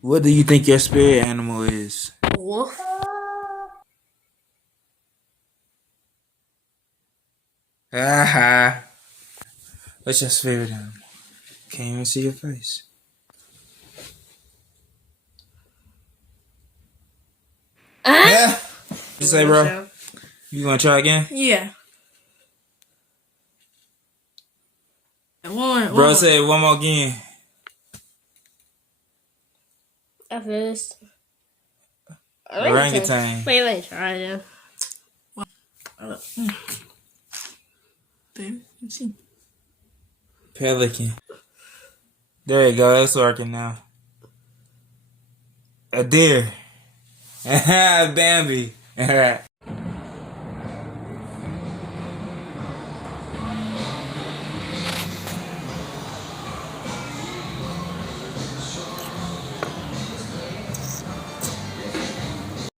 What do you think your spirit animal is? Wolf. Ah, what's your spirit animal? Can't even see your face. Yeah. You say, bro? You gonna try again? Yeah. Bro, say it one more again. After this. Orangutan. Wait, let me try again. Pelican. There you go. It's working now. A deer. Bambi.